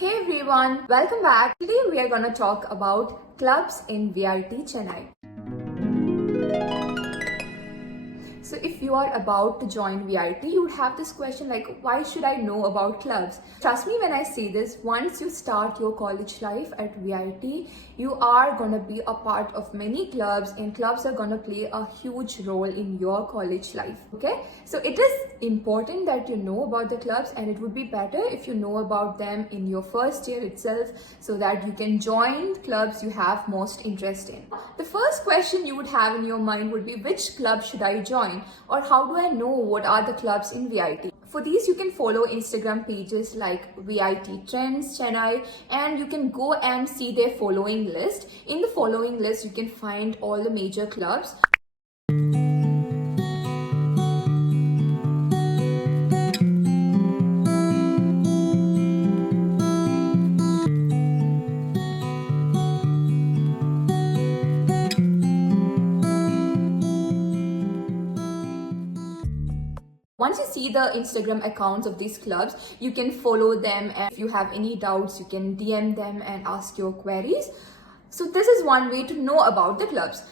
Hey everyone, welcome back. Today we are going to talk about clubs in VIT Chennai. So if you are about to join VIT, you would have this question like, why should I know about clubs? Trust me when I say this, once you start your college life at VIT, you are going to be a part of many clubs, and clubs are going to play a huge role in your college life. Okay, so it is important that you know about the clubs, and it would be better if you know about them in your first year itself so that you can join clubs you have most interest in. The first question you would have in your mind would be, which club should I join? Or how do I know what are the clubs in VIT? For these, you can follow Instagram pages like VIT Trends Chennai, and you can go and see their following list. In the following list, you can find all the major clubs. Once you see the Instagram accounts of these clubs, you can follow them, and if you have any doubts, you can DM them and ask your queries. So this is one way to know about the clubs.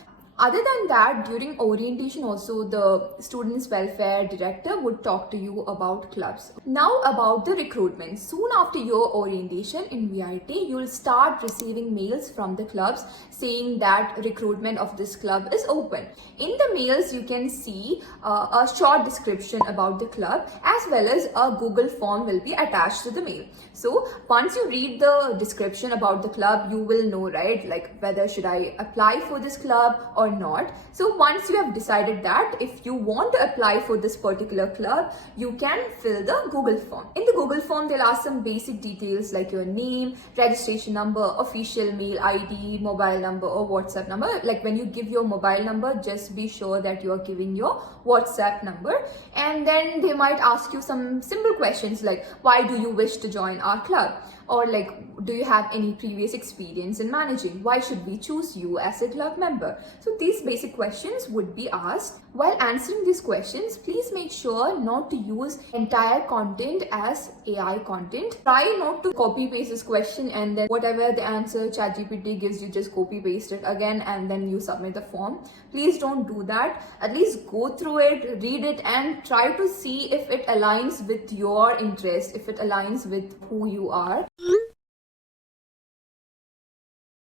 Other than that, during orientation also, the students welfare director would talk to you about clubs. Now about the recruitment. Soon after your orientation in VIT, you'll start receiving mails from the clubs saying that recruitment of this club is open. In the mails, you can see a short description about the club, as well as a Google form will be attached to the mail. So once you read the description about the club, you will know, right, like whether should I apply for this club or not. So once you have decided that if you want to apply for this particular club, you can fill the Google form. In the Google form, they'll ask some basic details like your name, registration number, official mail ID, mobile number or WhatsApp number. Like when you give your mobile number, just be sure that you are giving your WhatsApp number. And then they might ask you some simple questions like, why do you wish to join our club? Or like, do you have any previous experience in managing? Why should we choose you as a club member? So these basic questions would be asked. While answering these questions, please make sure not to use entire content as AI content. Try not to copy paste this question and then whatever the answer ChatGPT gives you, just copy paste it again and then you submit the form. Please don't do that. At least go through it, read it, and try to see if it aligns with your interest, if it aligns with who you are.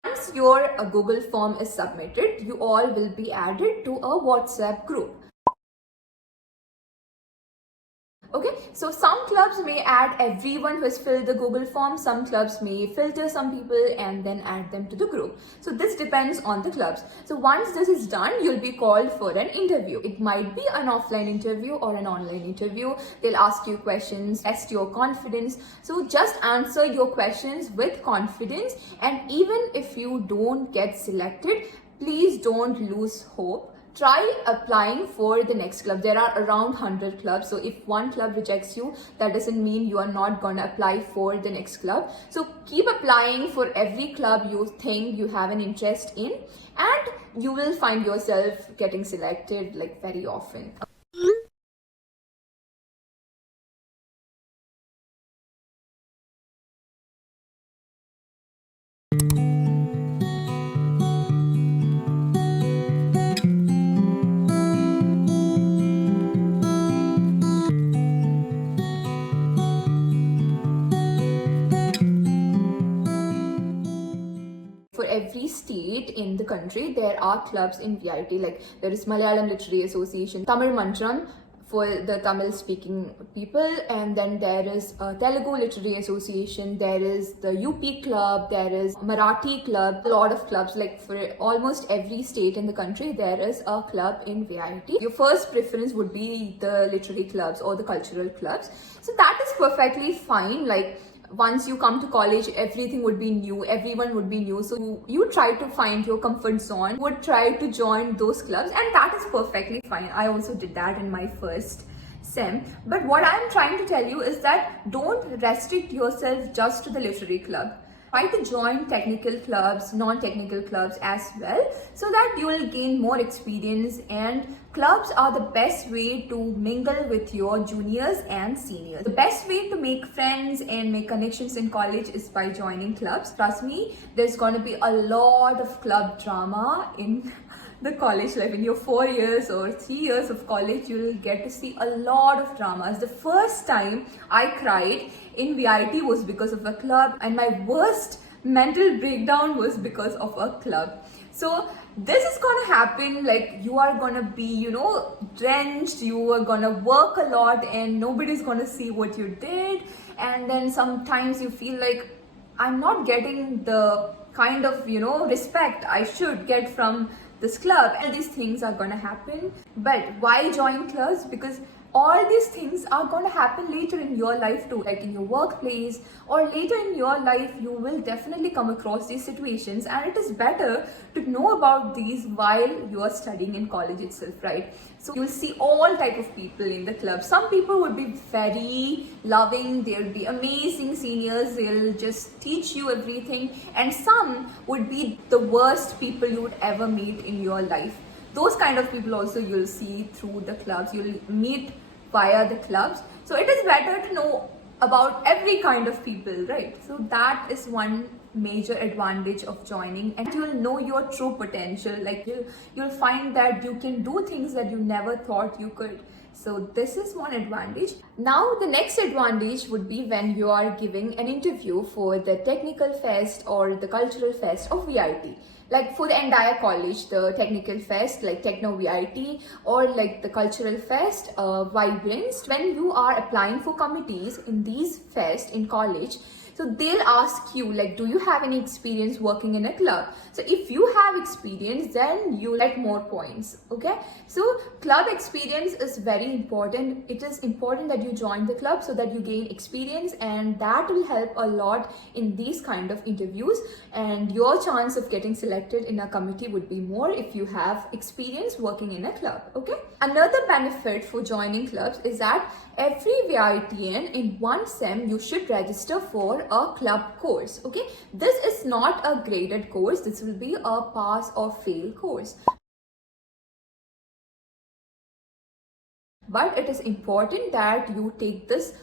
Once your Google form is submitted, you all will be added to a WhatsApp group. Okay, so some clubs may add everyone who has filled the Google form, some clubs may filter some people and then add them to the group. So this depends on the clubs. So once this is done, you'll be called for an interview. It might be an offline interview or an online interview. They'll ask you questions, test your confidence. So just answer your questions with confidence, and even if you don't get selected, please don't lose hope. Try applying for the next club. There are around 100 clubs. So if one club rejects you, that doesn't mean you are not going to apply for the next club. So keep applying for every club you think you have an interest in, and you will find yourself getting selected like very often. For every state in the country, there are clubs in VIT. Like there is Malayalam Literary Association, Tamil Mantram for the Tamil speaking people, and then there is Telugu Literary Association, there is the UP club, there is Marathi club, a lot of clubs. Like for almost every state in the country, there is a club in VIT. Your first preference would be the literary clubs or the cultural clubs. So that is perfectly fine. Like once you come to college, everything would be new, everyone would be new. So you try to find your comfort zone, would try to join those clubs, and that is perfectly fine. I also did that in my first sem. But what I'm trying to tell you is that don't restrict yourself just to the literary club. Try to join technical clubs, non-technical clubs as well, so that you will gain more experience, and clubs are the best way to mingle with your juniors and seniors. The best way to make friends and make connections in college is by joining clubs. Trust me, there's going to be a lot of club drama in the college life. In your 4 years or 3 years of college, you'll get to see a lot of dramas. The first time I cried in VIT was because of a club, and my worst mental breakdown was because of a club. So this is gonna happen, like you are gonna be, drenched, you are gonna work a lot and nobody's gonna see what you did. And then sometimes you feel like, I'm not getting the kind of, respect I should get from this club, and these things are gonna happen. But why join clubs? Because all these things are going to happen later in your life too, like in your workplace or later in your life. You will definitely come across these situations, and it is better to know about these while you are studying in college itself, right? So you'll see all type of people in the club. Some people would be very loving, they'll be amazing seniors, they'll just teach you everything, and some would be the worst people you would ever meet in your life. Those kind of people also you'll see through the clubs, you'll meet via the clubs. So it is better to know about every kind of people, right? So that is one major advantage of joining, and you'll know your true potential. Like you'll find that you can do things that you never thought you could. So this is one advantage. Now the next advantage would be when you are giving an interview for the technical fest or the cultural fest of VIT. Like for the entire college, the technical fest like Techno VIT, or like the cultural fest, Vibrance. When you are applying for committees in these fest in college, so they'll ask you like, do you have any experience working in a club? So if you have experience, then you get more points. Okay, so club experience is very important. It is important that you join the club so that you gain experience, and that will help a lot in these kind of interviews, and your chance of getting selected in a committee would be more if you have experience working in a club. Okay, another benefit for joining clubs is that every VITN in one sem you should register for a club course. Okay, this is not a graded course, this will be a pass or fail course. But it is important that you take this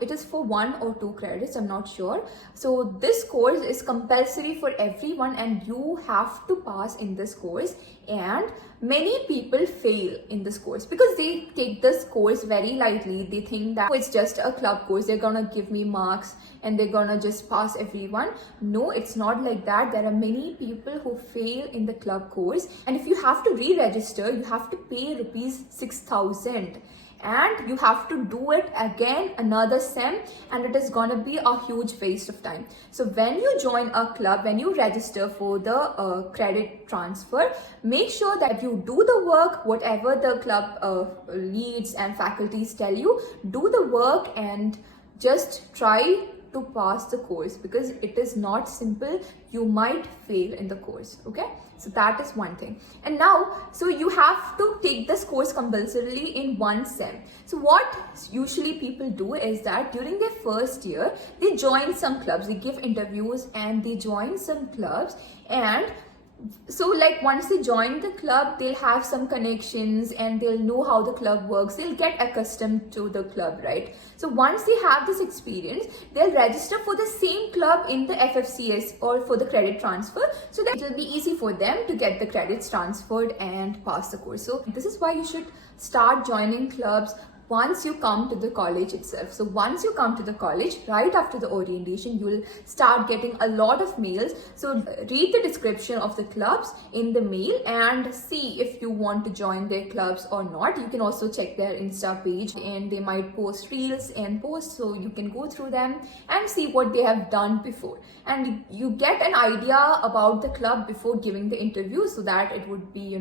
it is for 1 or 2 credits, I'm not sure. So this course is compulsory for everyone, and you have to pass in this course. And many people fail in this course because they take this course very lightly. They think that it's just a club course, they're gonna give me marks and they're gonna just pass everyone. No, it's not like that. There are many people who fail in the club course, and if you have to re-register, you have to pay rupees 6,000, and you have to do it again another sem, and it is gonna be a huge waste of time. So when you join a club, when you register for the credit transfer, make sure that you do the work, whatever the club leads and faculties tell you. Do the work and just try to pass the course, because it is not simple. You might fail in the course. Okay, so that is one thing. And now, so you have to take this course compulsorily in one sem. So what usually people do is that during their first year, they join some clubs, they give interviews and they join some clubs. And so like once they join the club, they'll have some connections and they'll know how the club works. They'll get accustomed to the club, right? So once they have this experience, they'll register for the same club in the FFCS or for the credit transfer, so that it'll be easy for them to get the credits transferred and pass the course. So this is why you should start joining clubs once you come to the college itself. So once you come to the college, right after the orientation, you will start getting a lot of mails. So read the description of the clubs in the mail and see if you want to join their clubs or not. You can also check their Insta page, and they might post reels and posts, so you can go through them and see what they have done before. And you get an idea about the club before giving the interview, so that it would be,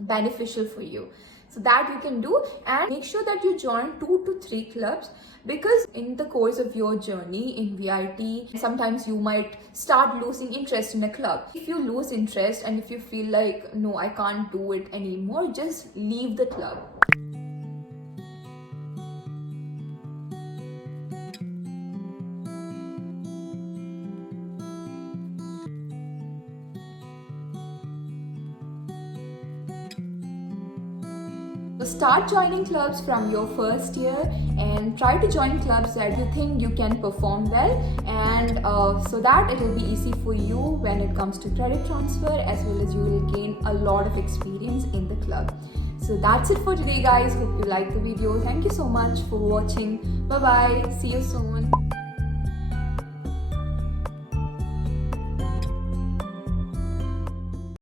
beneficial for you. So that you can do, and make sure that you join 2 to 3 clubs, because in the course of your journey in VIT, sometimes you might start losing interest in a club. If you lose interest and if you feel like, no, I can't do it anymore, just leave the club. Start joining clubs from your first year and try to join clubs that you think you can perform well, and so that it will be easy for you when it comes to credit transfer, as well as you will gain a lot of experience in the club. So that's it for today, guys. Hope you liked the video. Thank you so much for watching. Bye bye. See you soon.